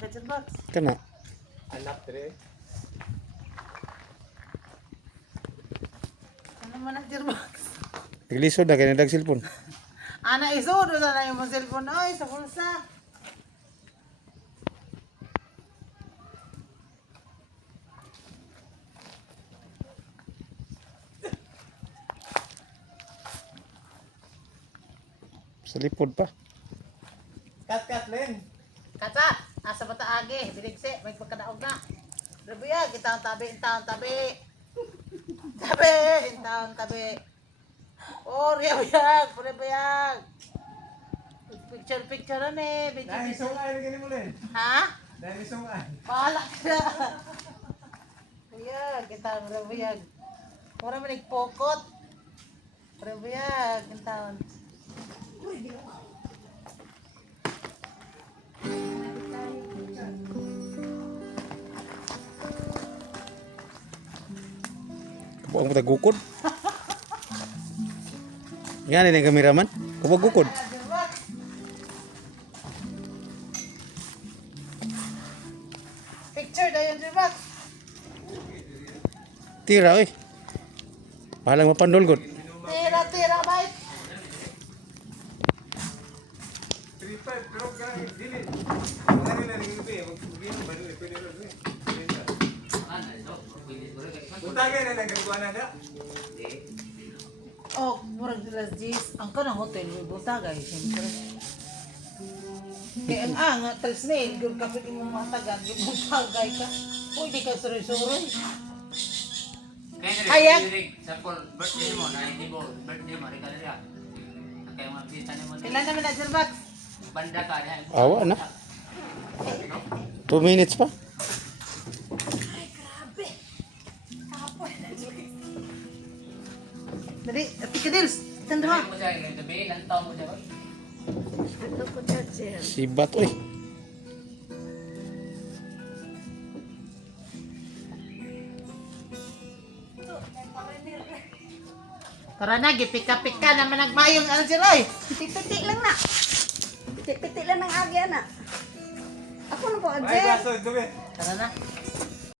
ka-Jerbox. Kana. Anak tre. Ano man ang Jerbox? Naglisod na kay nadag cellphone. Ana isod na yung cellphone oy sa bulsa. Sa lipod pa. Kat Len. Kata, asa bata agi, biligsi, may pagkadaog na. Rabiyag, intawon tabi. Tabi. Oh, riyag, riyag. Picture na eh. Dahil sungay lagi mo Len. Ha? Dahil sungay. Bahala ka. Riyag, intawon, riyag. Mura man nagpokot. Riyag, intawon. Kabuang mo tagukod. Yan ini kameraman. Kabuang gukod. Picture na yun, Jerbox. Tira oy. Pahalang mapandol gud. Tira, bye. 35 pero kaya dili. Mga nila ning ubi, ubi mo bali pwede ro. Utagay na lang gagawin na da. Oh, murag las 10. Ang kanang hotel, butagay, siyempre. Kaya ang tres na yun, yung kapit mo matagan, yung butagay ka. Pwede ka suroy-suroy. Kaya sa birthday mo, na hindi mo, birthday mo, regalo niya. Kaya mga pita niya mo. Ilan naman na, Jerbox? Banda ka niya. Awa na. 2 minutes pa. Dali, Tika Dils, tanda Ano mo siya, gabi, ilang taon mo siya ba? Sibat oy. Tara na, gipika-pika naman nagmayong ano sila eh. Pitik-pitik lang na. Pitik-pitik lang ng agi na. Ako na po, Ay Adje. gaso gabi. Tara na.